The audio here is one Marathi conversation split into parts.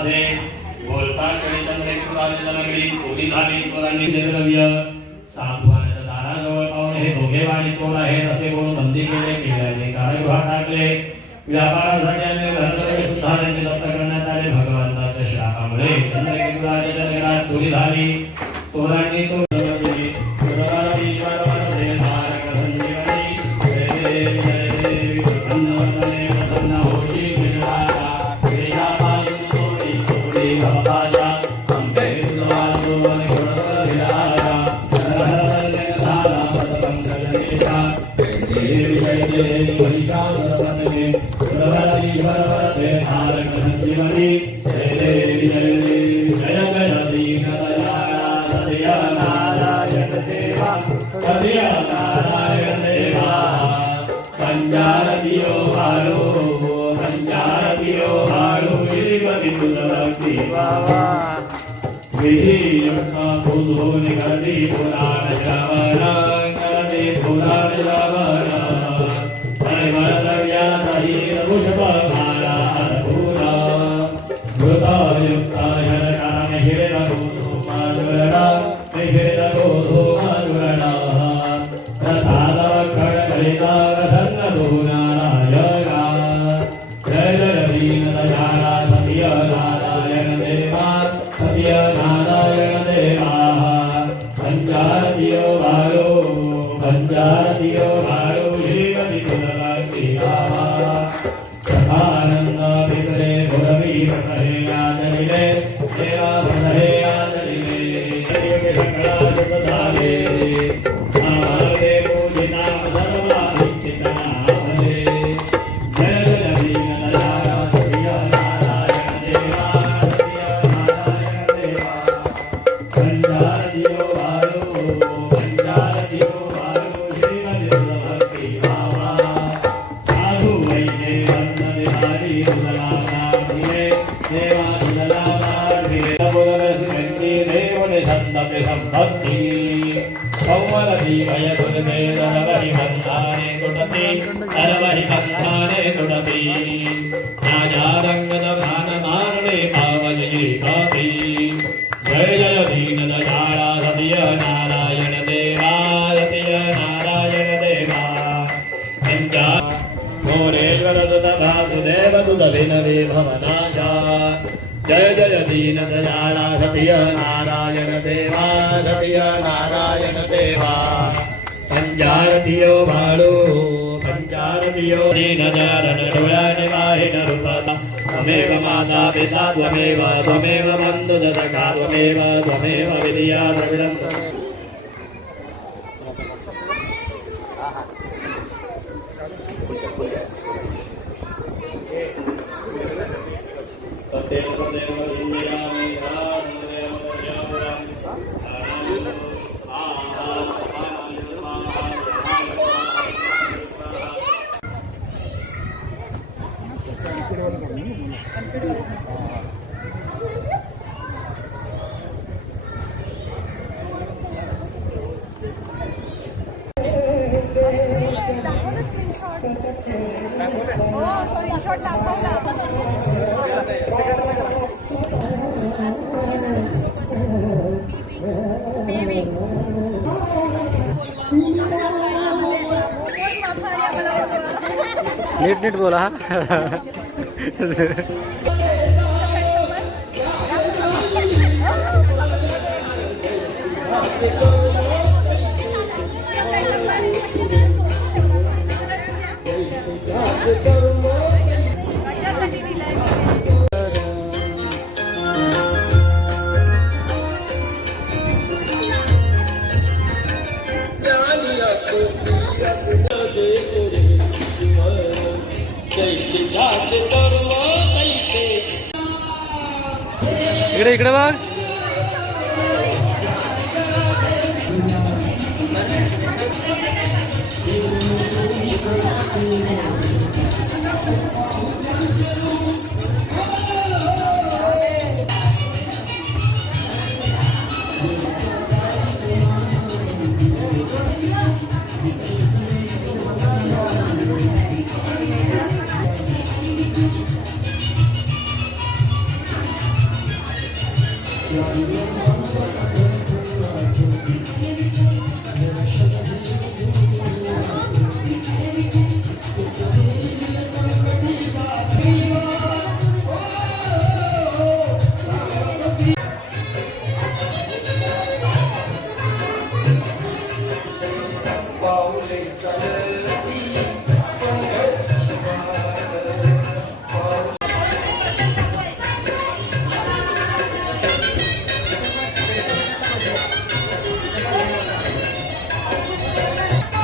असे बोलता क्षणी चंद्रेश्वराच्या नगरी चोरी झाली चोरांनी द्रव्य साधवानाच्या दाराजवळ पाहून हे दोघे वाणी चोर आहेत असे बोलून बंदी केले केल्याने कारागृहात टाकले व्यापारासाठी आणि घराकडे सुद्धा त्यांचे जप्त करण्यात आले भगवंताच्या श्रापामुळे चंद्रेश्वराच्या नगरात चोरी झाली चोरांनी तो जय जय दीन दयाला सत्य नारायण देवा सत्य नारायण देवा पंचारतियो भालो पंचारतियो दीन दयालन डोळ्याने वाहिन रूपता त्वमेव माता पिता त्वमेव बंधु दशका त्वमेव विद्या सगळं नीट नीट बोला इकडे इकडे बघ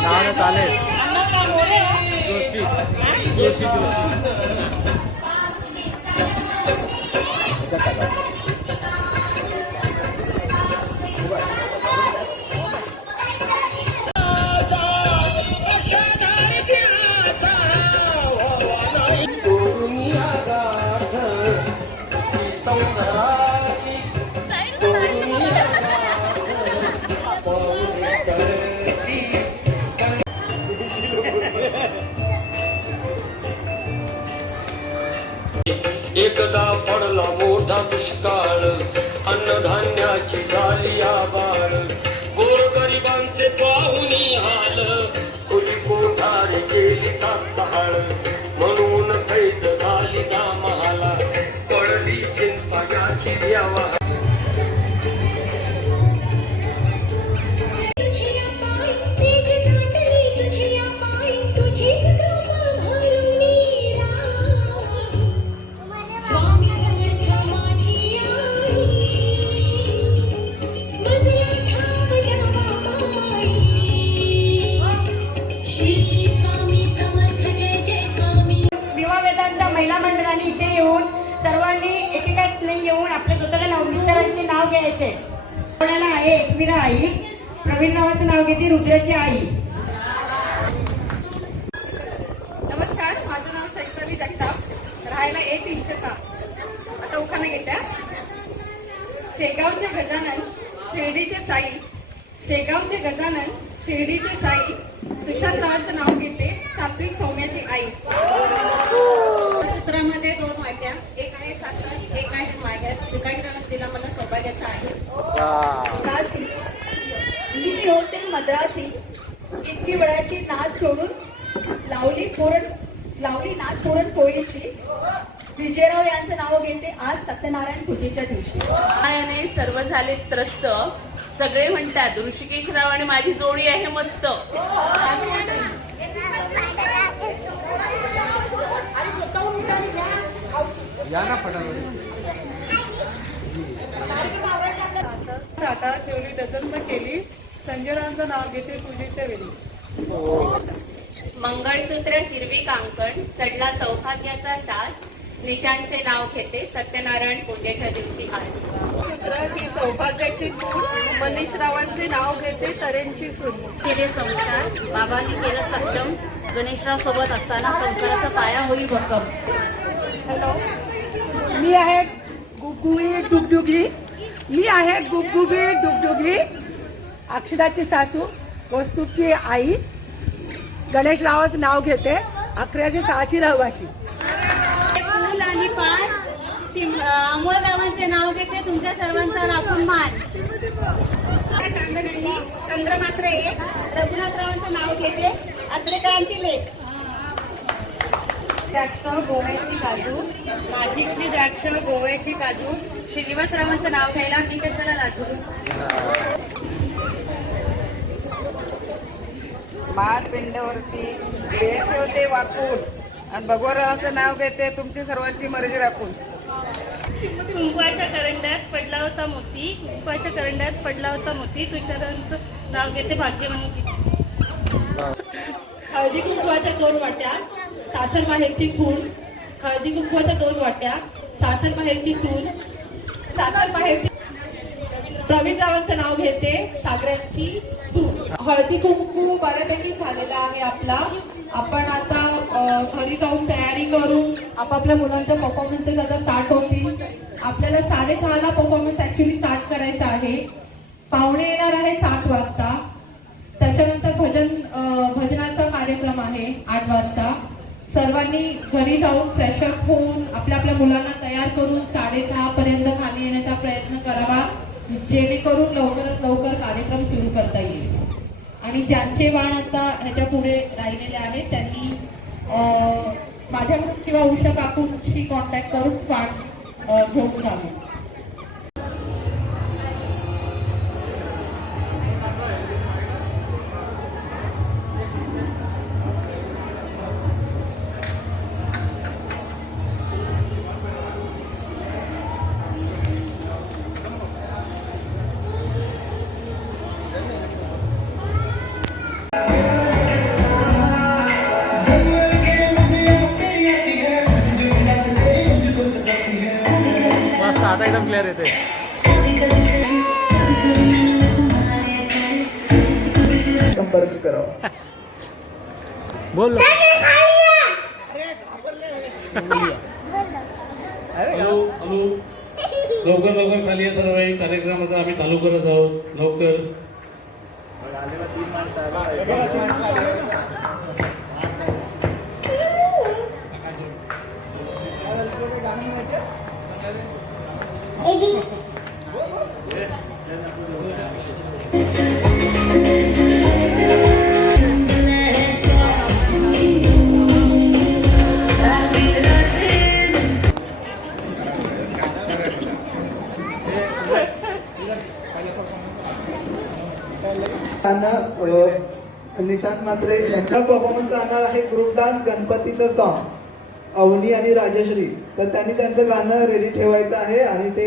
नाव चालेल जोशी जोशी जोशी एकदा पडला मोठा दुष्काळ, अन्नधान्याची झाली आबाळ, गोरगरिबांचे पाहुणी हाल, खुली कोठारी केली तात्हाळ, म्हणून कैद झाली दामाला, पडली चिंता याची द्यावा. महिला मंडळाने इथे येऊन सर्वांनी एकेकाच नाही येऊन आपल्या स्वतःच्या नाव मिस्टरांचे नाव घ्यायचे. कोणाला आहे एकविरा आई, प्रवीण नावाचं नाव घेते रुद्राची आई. नमस्कार, माझं नाव शैताली जगताप, राहायला 306. आता उखाणा घेत्या. शेगावचे गजानन शिर्डीचे साई, शेगावचे गजानन शिर्डीचे साई, सुशांतरावांचं नाव घेते सात्विक सौम्याची आई. सूत्रामध्ये 2 वाट्या, एक आहे सासर, एक आहे माहेर, तुकाईराम दिला मला सौभाग्याचा आहे. काशी मी होते मद्रासी, इतकी वेळाची नाच सोडून लावली नाच पुरण पोळीची. विजयराव यांचं नाव घेते आज सत्यनारायण पूजेच्या दिवशी. मायाने सर्व झाले त्रस्त, सगळे म्हणतात ऋषिकेशराव आणि माझी जोडी आहे मस्त. टाटा ठेवली डझन केली, संजयरावांचं नाव घेते पूजेच्या वेळी. मंगळसूत्र हिरवी कांकण, चढला सौभाग्याचा साज, निशांचे नाव घेते सत्यनारायण पूजेच्या दिवशी आज. सूत्र ही सौभाग्याची खूण, मनीषरावांचे नाव घेते तरेंची सून. केले संसार, बाबांनी केलं सक्षम, गणेशराव सोबत असताना संसाराचा पाया होईल भक्कम. हॅलो, मी आहे गुगुगी डुगडुगी, अक्षदाची सासू, वस्तूची आई, गणेशरावाचं नाव घेते, 1106ची रहिवाशी. फूल आणि पान, अमोलरावांचे नाव घेते तुमच्या सर्वांचा राखून मान. चंद्रमात्र एक, रघुनाथरावांचं नाव घेते आत्रेकरांची लेख. द्राक्ष गोव्याची काजू, नाशिकची द्राक्ष गोव्याची काजू, श्रीनिवासरावांचं नाव घ्यायला मी कशाला लाजू. पिंडावरती होते वाकून आणि भगवानरावांचं नाव घेते तुमची सर्वांची मर्जी राखून. कुंकवाच्या करंड्यात पडला होता मोती, कुंकवाच्या करंड्यात पडला होता मोती, तुषारांचं नाव घेते भाग्यवंती. हळदी कुंकवाच्या 2 वाट्या, सासर माहेरची खूण, हळदी कुंकवाच्या 2 वाट्या, सासर माहेरची खूण, सासर माहेरची. प्रवीणरावांचं नाव घेते सागरांची सून. हळदी कुंकू बऱ्यापैकी झालेला आहे आपला. आपण आता घरी जाऊन तयारी करून आपापल्या मुलांच्या परफॉर्मन्सेस आता स्टार्ट होतील. आपल्याला 6:30ला परफॉर्मन्स ऍक्च्युली स्टार्ट करायचा आहे. पाहुणे येणार आहे 7 वाजता. त्याच्यानंतर भजनाचा कार्यक्रम आहे 8 वाजता. सर्वांनी घरी जाऊन फ्रेशअप होऊन आपल्या मुलांना तयार करून 6:30 पर्यंत खाली येण्याचा प्रयत्न करावा. जेणेकरून लवकरात लवकर कार्यक्रम सुरू करता येईल. आणि ज्यांचे वाण आता ह्याच्या पुढे राहिलेले आहेत त्यांनी माझ्याकडून किंवा उषा काकूंशी कॉन्टॅक्ट करून वाण घेऊन जावे. मस्त आता एकदम क्लिअर येते. संपर्क करावा. बोल हॅलो हॅलो, लवकर लवकर खाली या सर्व. कार्यक्रम आता आम्ही चालू करत आहोत. लवकर निशांत मात्रे यांचा परफॉर्मन्स राहणार आहे ग्रुप डान्स गणपतीचं सॉन्ग अवनी आणि राजश्री. तर त्यांनी त्यांचं गाणं रेडी ठेवायचं आहे आणि ते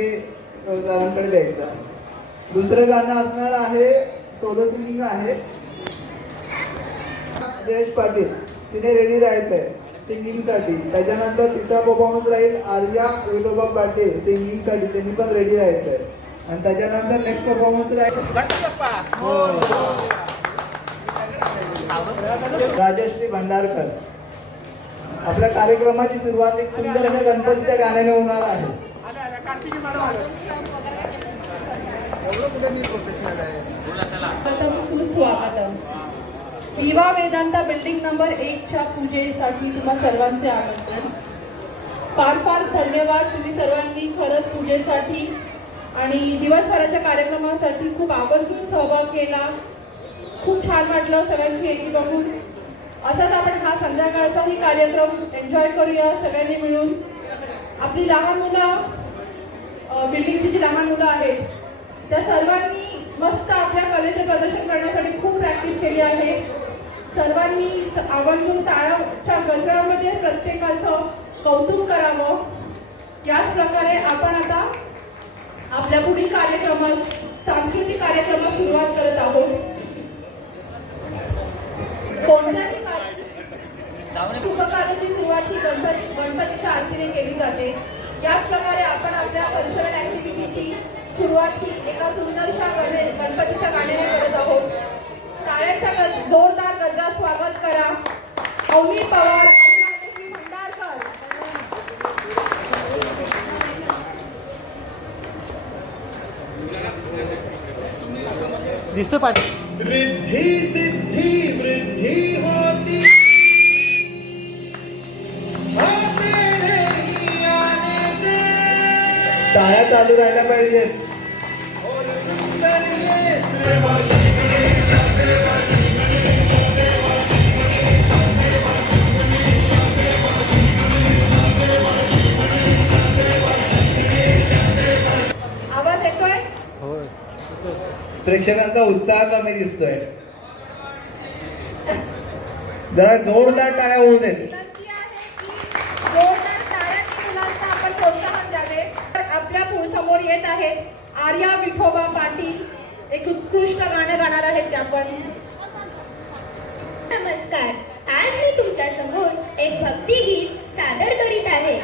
सरांकडे द्यायचं आहे. दुसरं गाणं असणार आहे सोलो सिंगिंग आहे. जयेश पाटील तिने रेडी राहायचं आहे सिंगिंगसाठी. त्याच्यानंतर तिसरा परफॉर्मन्स राहील आर्या विठोबा पाटील सिंगिंगसाठी, त्यांनी पण रेडी राहायचं आहे. आणि त्याच्यानंतर नेक्स्ट परफॉर्मन्स राहील राजश्री भंडारकर. आपल्या कार्यक्रमाची सुरुवात एक सुंदर अशा गणपतीच्या गाण्याने होणार आहे. सुस्वागतम. विवा वेदांता बिल्डिंग नंबर 1च्या पूजेसाठी तुम्हा सर्वांचे आमंत्रण. फार फार धन्यवाद. तुम्ही सर्वांनी खरंच पूजेसाठी आणि दिवसभराच्या कार्यक्रमासाठी खूप आवर्जून सहभाग केला. खूप छान वाटलं सगळ्यांची एकी बघून. असाच आपण हा संध्याकाळचाही कार्यक्रम एन्जॉय करूया सगळ्यांनी मिळून. आपली लहान मुलं बिल्डिंगची जी लहान मुलं आहेत त्या सर्वांनी मस्त आपल्या कलेचे प्रदर्शन करण्यासाठी खूप प्रॅक्टिस केली आहे. सर्वांनी आवर्जून टाळ्याच्या गजरामध्ये प्रत्येकाचं कौतुक करावं. याच प्रकारे आपण आता आपल्या पुढील कार्यक्रमास सांस्कृतिक कार्यक्रमास सुरुवात करत आहोत. कोणत्याही शुभ कार्याची सुरुवात ही गणपतीच्या आरतीने केली जाते. याच प्रकारे आपण आपल्या कल्चरल ऍक्टिव्हिटीची सुरुवात ही एका सुंदरशा गणपतीच्या गाण्याने करत आहोत. टाळ्याच्या जोरदार गजरात स्वागत करा अवनी पवार आणि राजश्री भंडारकर. दिसतो पाटील. रिद्धी सिद्धी वृद्धी होती टाळ्या चालू राहायला पाहिजेत. आवाज येतोय? प्रेक्षकांचा उत्साह कमी दिसतोय. जरा जोरदार टाळ्या होऊ देत. जोरदार टाळ्यांनी मुलांना आपण प्रोत्साहन द्यावे. आपल्या समोर येत आहेत आर्या विठोबा पाटील. एक उत्कृष्ट गाणं गाणार आहेत त्या पण. नमस्कार. आज मी तुमच्या समोर एक भक्तिगीत सादर करीत आहे.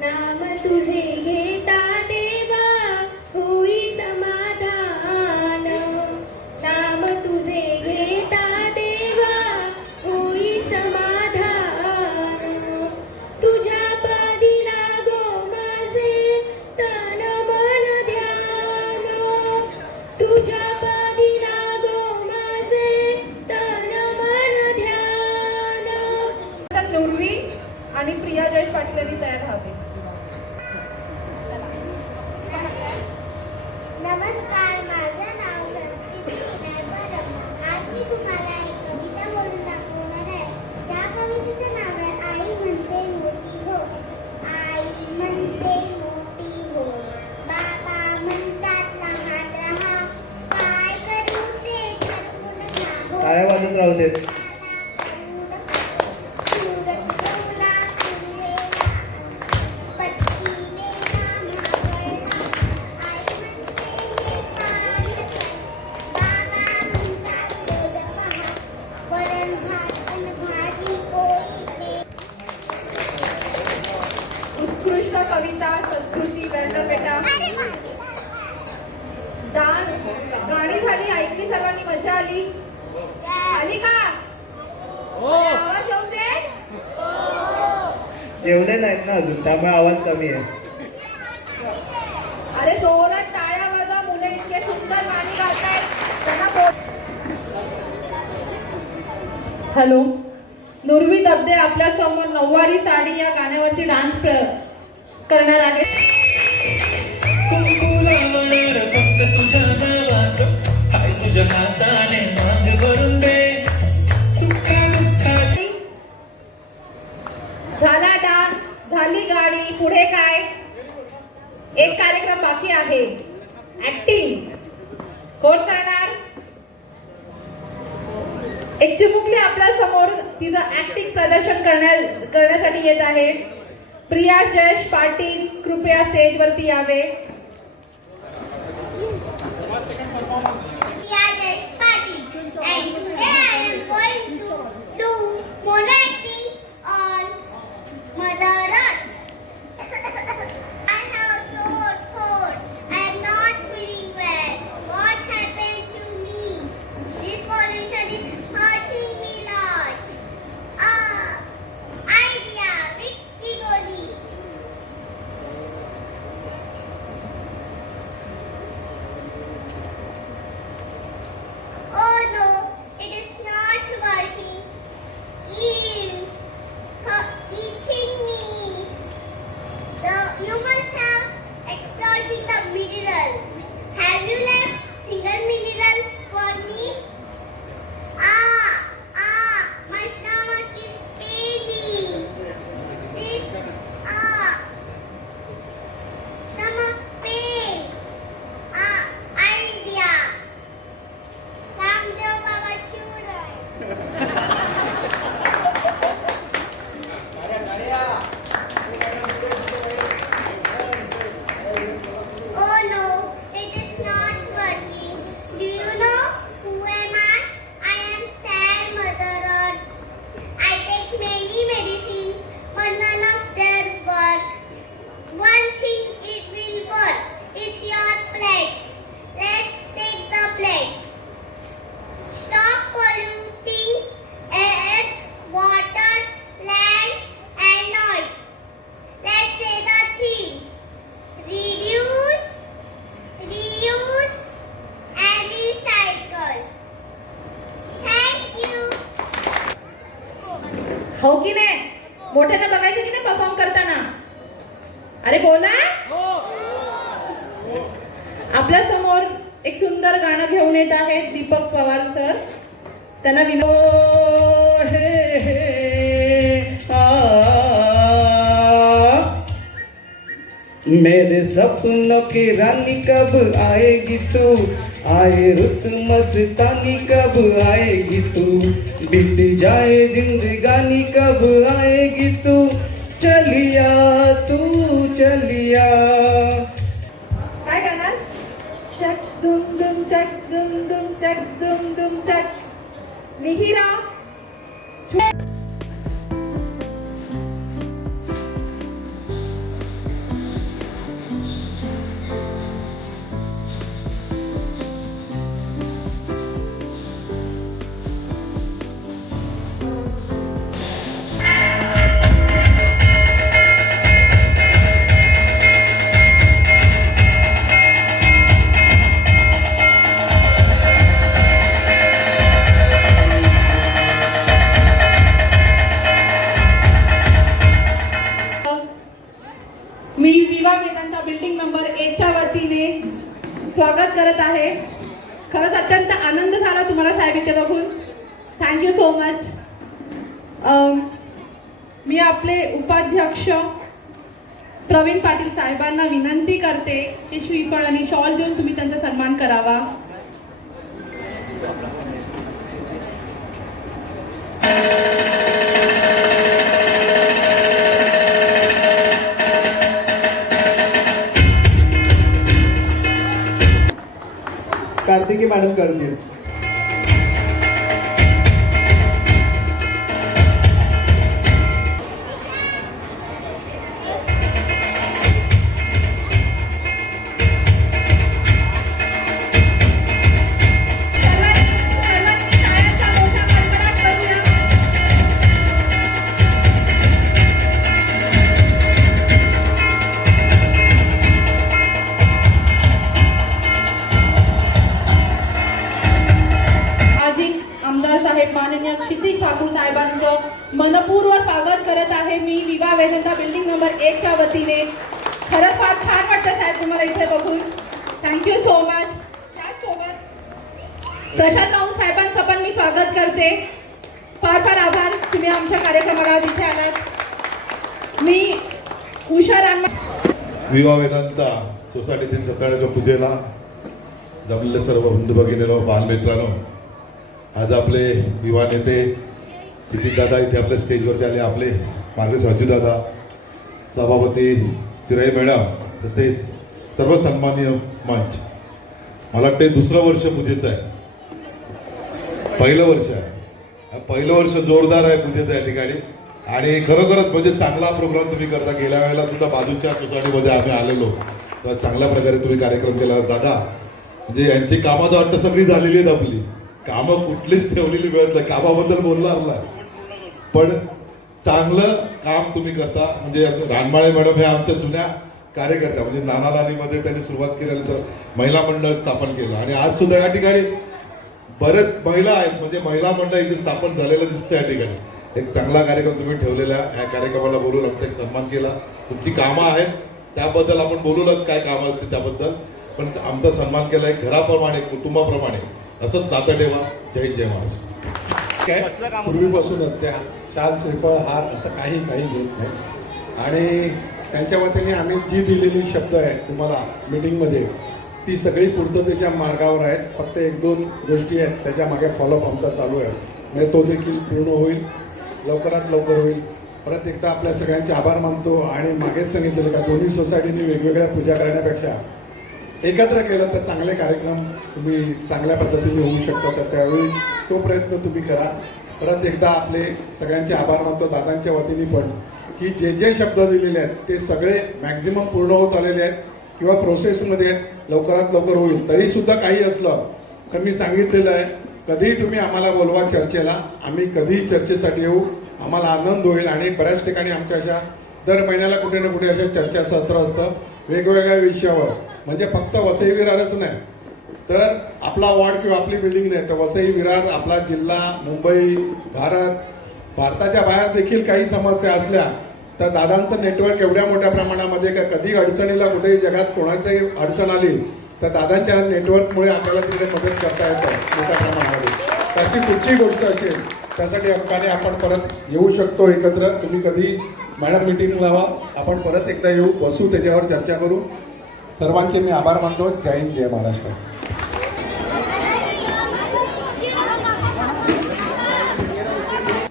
नाम तुझे घेता देवा होई समाधान. नाम तुझे घेता देवा होई समाधान. तुझ्या पादी लागो माझे तन मन ध्यान. तुझ्या पादी लागो माझे तन मन ध्यान. नुरवी आणि प्रिया जय पाटील आली आली का आवाज येऊ दे जेवले नाहीत ना अजून, त्यामुळे आवाज कमी आहे. अरे जोरात टाळ्या वाजवा, मुलं इतके सुंदर गाणी गातायत त्यांना बोल. हॅलो, नुरवी दबदे आपल्या समोर नऊवारी साडी या गाण्यावरती डान्स करणार आहे. झाला डान्स, झाली गाडी, पुढे काय? एक कार्यक्रम बाकी आहे, ऍक्टिंग. कोण करणार? एक चिमुकली आपल्या समोर तिचं ऍक्टिंग प्रदर्शन करण्यासाठी येत आहे. प्रिया जयेश पाटील कृपया स्टेजवरती यावे. हो की नाही? मोठ्याला बघायचं की नाही परफॉर्म करताना? अरे बोला. आपल्या समोर एक सुंदर गाणं घेऊन येत आहेत दीपक पवार सर. त्यांना मेरे सपनों की रानी कब आएगी तू, आए रुत मस्तानी कब आएगी तू, बीत जाए जिंदगानी कब आएगी तू, चलिया तू चलिया. काय करणार? चक दुम दुम चक दुम दुम चक दुम दुम चक. मिहिरा मी विवा वेदांता बिल्डिंग नंबर 1 च्या वतीने स्वागत करत आहे. खरंच अत्यंत आनंद झाला तुम्हाला साहेब इथे बघून. Thank you so much. मी आपले उपाध्यक्ष प्रवीण पाटील साहेबांना विनंती करते की श्रीफळ आणि शॉल देऊन तुम्ही त्यांचा सन्मान करावा. कार्तिकी मॅडम करतील. वेदांता बिल्डिंग नंबर 1 च्या वतीने खरंच फार छान वाटतं साहेब तुम्हाला इथे बघून. Thank you so much. त्याचसोबत प्रशांत राऊत साहेबांचं पण मी स्वागत करते. फार फार आभार, तुम्ही आमच्या कार्यक्रमाला इथे आलात. मी उषा रानडे. विवाह वेदांता सोसायटीतील सकाळच्या पूजेला जमलेले सर्व बंधू भगिनींनो, बालमित्रांनो, आज आपले युवा नेते दादा इथे आपल्या स्टेजवरती आले. आपले मार्गदर्शक अजितदादा, सभापती चिराई मॅडम, तसेच सर्व सन्माननीय मंच. मला वाटतं दुसरं वर्ष पूजेचं आहे, पहिलं वर्ष आहे. पहिलं वर्ष जोरदार आहे पूजेचं या ठिकाणी. आणि खरोखरच म्हणजे चांगला प्रोग्राम तुम्ही करता. गेल्या वेळेला सुद्धा बाजूच्या सोसायटीमध्ये आम्ही आलेलो तेव्हा चांगल्या प्रकारे तुम्ही कार्यक्रम केला दादा. म्हणजे यांची कामं तर वाटतं सगळी झालेली आहेत. आपली कामं कुठलीच ठेवलेली मिळत नाही. कामाबद्दल बोलणार नाही, पण चांगलं काम तुम्ही करता. म्हणजे रानमाळे मॅडम हे आमच्या जुन्या कार्यकर्त्या, म्हणजे नाना नानीमध्ये त्यांनी सुरुवात केल्यानंतर महिला मंडळ स्थापन केलं आणि आज सुद्धा या ठिकाणी बरेच महिला आहेत. म्हणजे महिला मंडळ इथे स्थापन झालेलं दिसतं या ठिकाणी. एक चांगला कार्यक्रम तुम्ही ठेवलेला. या कार्यक्रमाला बोलून आमचा एक सन्मान केला. तुमची कामं आहेत त्याबद्दल आपण बोलूनच, काय कामं असतील त्याबद्दल, पण आमचा सन्मान केला. एक घराप्रमाणे, कुटुंबाप्रमाणे असंच नातं ठेवा. जय जय महाराष्ट्र. काय पूर्वीपासूनच त्या शाल, श्रीफळ, हार असं काही घेत नाही. आणि त्यांच्या वतीने आम्ही जी दिलेली शब्द आहे तुम्हाला मीटिंगमध्ये, ती सगळी पूर्ततेच्या मार्गावर आहेत. फक्त 1-2 गोष्टी आहेत त्याच्या मागे फॉलोअप आमचा चालू आहे. म्हणजे तो देखील पूर्ण होईल, लवकरात लवकर होईल. परत एकदा आपल्या सगळ्यांचे आभार मानतो. आणि मागेच सांगितलेलं का दोन्ही सोसायटीने वेगवेगळ्या पूजा करण्यापेक्षा एकत्र केलं तर चांगले कार्यक्रम तुम्ही चांगल्या पद्धतीने होऊ शकतात. तर त्यावेळी तो प्रयत्न तुम्ही करा. परत एकदा आपले सगळ्यांचे आभार मानतो दादांच्या वतीने पण, की जे शब्द दिलेले आहेत ते सगळे मॅक्झिमम पूर्ण होत आलेले आहेत किंवा प्रोसेसमध्ये आहेत. लवकरात लवकर होईल. तरीसुद्धा काही असलं तर मी सांगितलेलं आहे, कधीही तुम्ही आम्हाला बोलवा चर्चेला, आम्ही कधीही चर्चेसाठी येऊ. आम्हाला आनंद होईल. आणि बऱ्याच ठिकाणी आमच्या अशा दर महिन्याला कुठे ना कुठे अशा चर्चासत्र असतं वेगवेगळ्या विषयावर. म्हणजे फक्त वसई विरारच नाही तर आपला वॉर्ड किंवा आपली बिल्डिंग नाही तर वसई विरार, आपला जिल्हा, मुंबई, भारताच्या बाहेर देखील काही समस्या असल्या तर दादांचं नेटवर्क एवढ्या मोठ्या प्रमाणामध्ये का कधी अडचणीला कुठेही जगात कोणाची अडचण आली तर दादांच्या नेटवर्कमुळे आपल्याला तिथे मदत करता येतं मोठ्या प्रमाणामध्ये. त्याची कुठची गोष्ट असेल त्यासाठी हक्काने आपण परत येऊ शकतो एकत्र. तुम्ही कधी मॅडम मीटिंग लावा, आपण परत एकदा येऊ, बसू, त्याच्यावर चर्चा करू. सर्वांचे मी आभार मानतो. जय हिंद, जय महाराष्ट्र.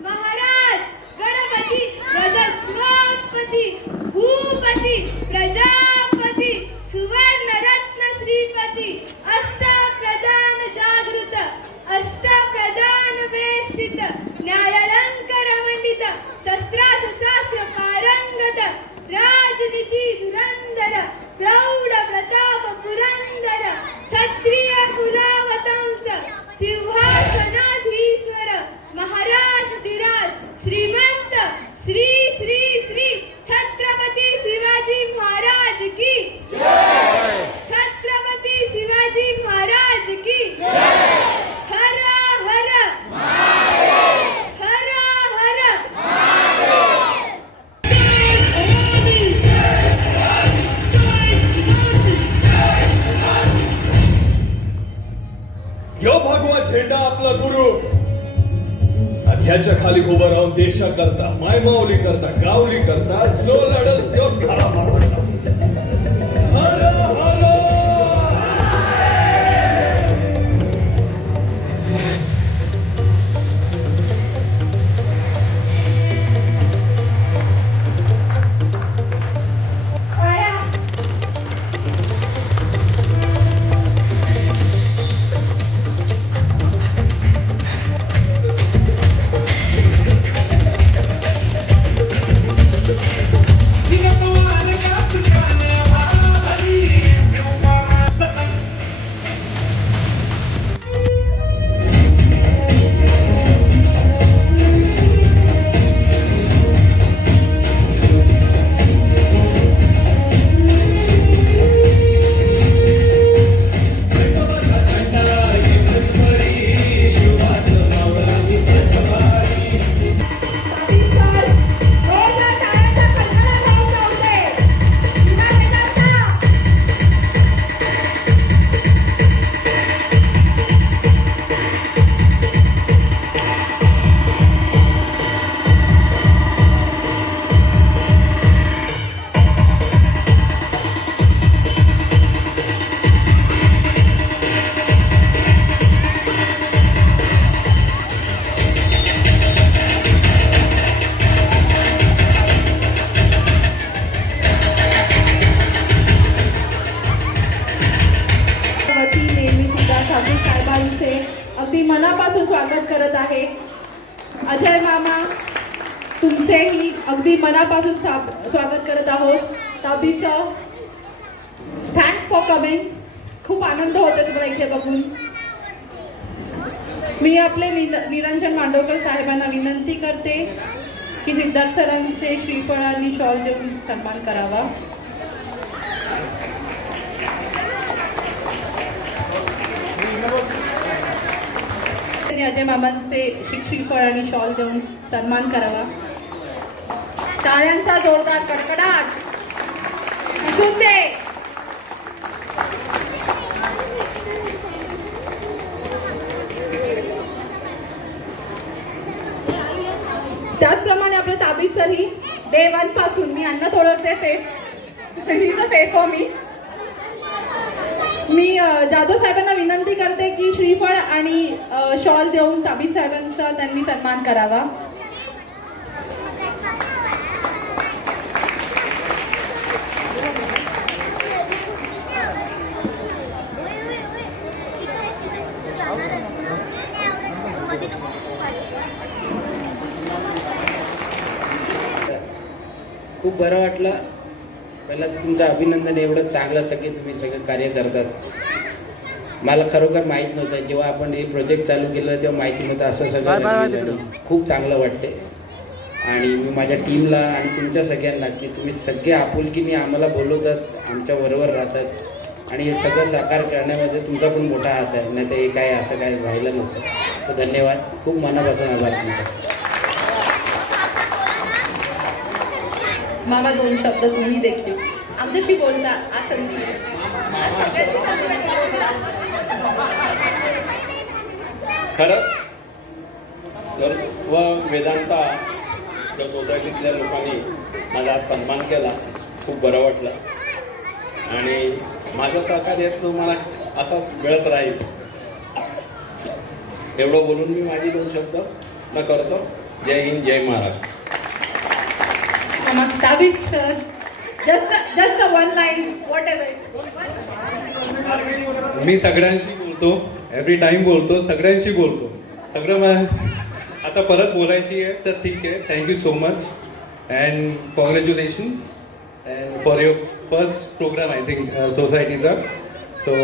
महाराज गणपती रजस्वपती भूपती प्रजापती सुवर्णरत्न श्रीपती अष्टप्रधान जागृत अष्टप्रधान वेष्टित न्यायालंकार मंडित शस्त्रास्त्र पारंगत राजनीती धुरंधर प्रौढ प्रताप पुरंदर क्षत्रिय कुलावतंस सिंहासनाधीश्वर महाराज धीराज श्रीमंत श्री श्री श्री छत्रपती शिवाजी महाराज की जय. छत्रपती शिवाजी महाराज की जय. हर हर महादेव. हर हर महादेव. यो भगवा झेंडा आपला गुरु आणि ह्याच्या खाली उभं राहून देशाकरता, मायमाऊली करता, गावली करता जो लढल तोच खरा माणूस. हर हर. You know, I got अगदी मनापासून स्वागत करत आहे. अजय मामा तुमचेही अगदी मनापासून स्वागत करत आहोत. ताबी सर, थँक्स फॉर कमिंग. खूप आनंद होतो तुम्हाला इथे बघून. मी आपले निरंजन मांडवकर साहेबांना विनंती करते की सिद्धार्थ सरांचे श्रीफळ आणि शॉल देऊन सन्मान करावा. अजय मामांचे श्रीफळ आणि शॉल देऊन सन्मान करावा. टाळ्यांचा जोरदार कडकडाट असू दे. त्याचप्रमाणे आपले ताबीज सर ही डे 1 पासून मी अन्न ओळखते फेस फॉर मी जाधव साहेबांना विनंती करते की श्रीफळ आणि शॉल देऊन ताबीज साहेबांचा त्यांनी सन्मान करावा. खूप बरं वाटलं. पहिला तुमचं अभिनंदन. एवढं चांगलं तुम्ही सगळं कार्य करतात. मला खरोखर माहीत नव्हतं. जेव्हा आपण हे प्रोजेक्ट चालू केलं तेव्हा माहिती नव्हतं असं सगळं. खूप चांगलं वाटते. आणि मी माझ्या टीमला आणि तुमच्या सगळ्यांना की तुम्ही सगळे आपुलकीने आम्हाला बोलवतात, आमच्याबरोबर राहतात आणि हे सगळं साकार करण्यामध्ये तुमचा पण मोठा हात आहे. नाही तर हे काय असं काय राहिलं नसतं. तर धन्यवाद. खूप मनापासून आभार तुमचा. मामा 2 शब्द तुम्ही देखील आमच्याशी बोलता. आज संधी खरंच सर्व वेदांता आपल्या सोसायटीतल्या लोकांनी माझा आज सन्मान केला. खूप बरं वाटलं आणि माझं सहकार्य तुम्हाला असाच मिळत राहील एवढं बोलून मी माझी 2 शब्द न करतो. जय हिंद, जय महाराष्ट्र. ताबीज sir, just a one line, whatever. मी सगळ्यांशी बोलतो, एव्हरी टाइम बोलतो, सगळ्यांशी बोलतो. सगळं आता परत बोलायची आहे तर ठीक आहे. Thank you so much and congratulations and for your first programme I think सोसायटीचा. So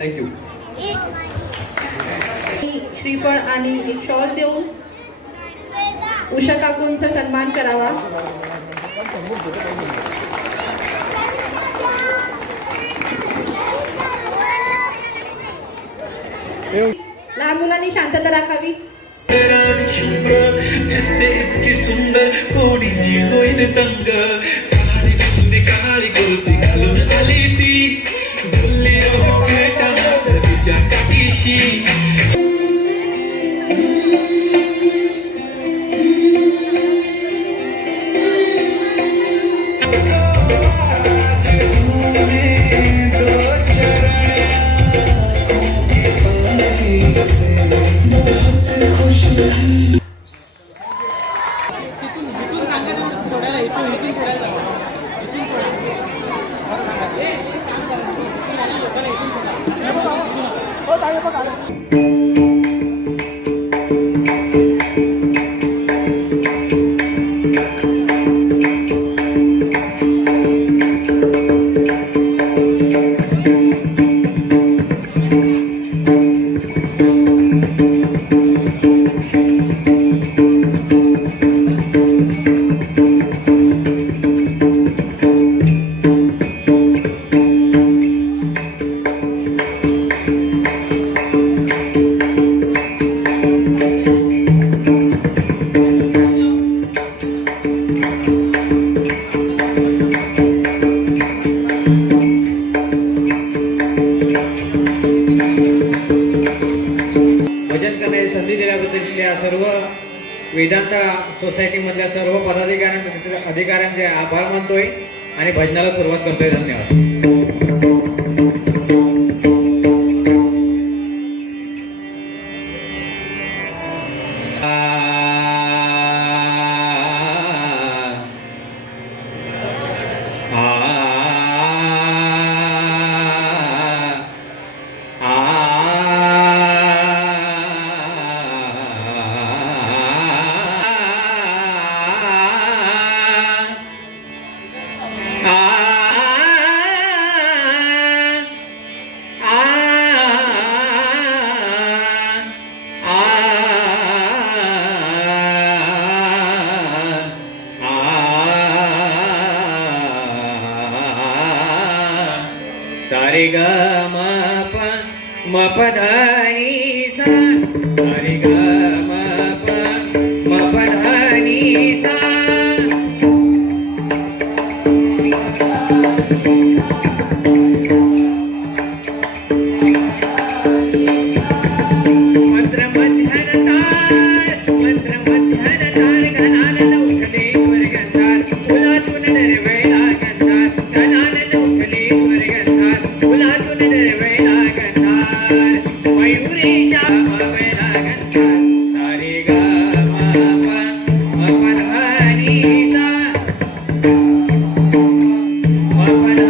thank you. श्रीफळ आणि एक शॉल देऊन उषा काकूंचा सन्मान करावा. लहान मुलांनी शांतता राखावी. इतकी सुंदर कोणी होईल दंग. काळी कुर्ती घालून आली ती. बोलली तिच्या काठीशी. भजन करण्याची संधी दिल्याबद्दल या सर्व वेदांता सोसायटीमधल्या सर्व पदाधिकाऱ्यांचे अधिकाऱ्यांचे आभार मानतोय आणि भजनाला सुरुवात करतोय. धन्यवाद. सारे ग म प म प ध नि सा सारे ग म प म प ध नि सा मंत्र मध्यान ताल गणानन उठले स्वर्गंधार फुलातून दरवेळा गंधार गणानन उठले स्वर्गंधार फुलातून दरवेळा गंधार मयुरेशा वेळा गंधार सारे ग म प म प ध नि सा म प ध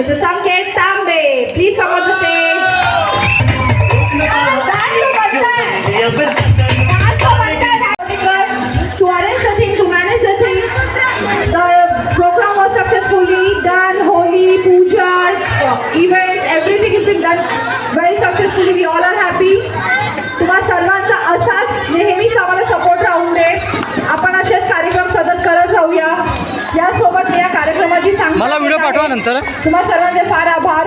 Mr. Sanket Tambe, please come on the stage. To arrange the thing, to manage the thing, the program was successfully done. Holy, puja, events, everything has been done very successfully. We all are happy. तुम्हा सर्वांचा असाच नेहमीच आम्हाला सपोर्ट राहून दे. आपण असेच कार्यक्रम सतत करत राहूया. यासोबत या कार्यक्रमाची मला व्हिडिओ पाठवा नंतर. तुम्हा सर्वांचे फार आभार.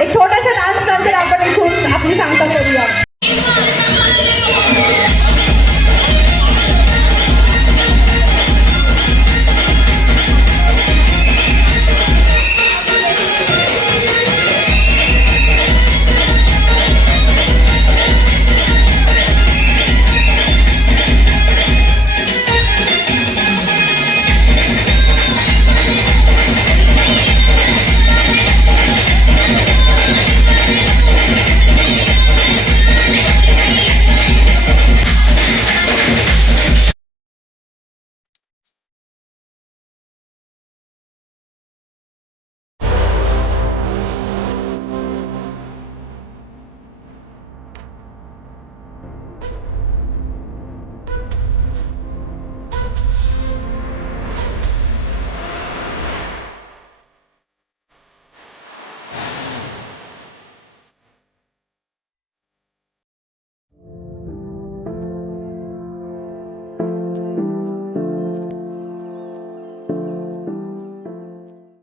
एक छोटासा डान्स नंतर आपण इथून आपली सांगता करू.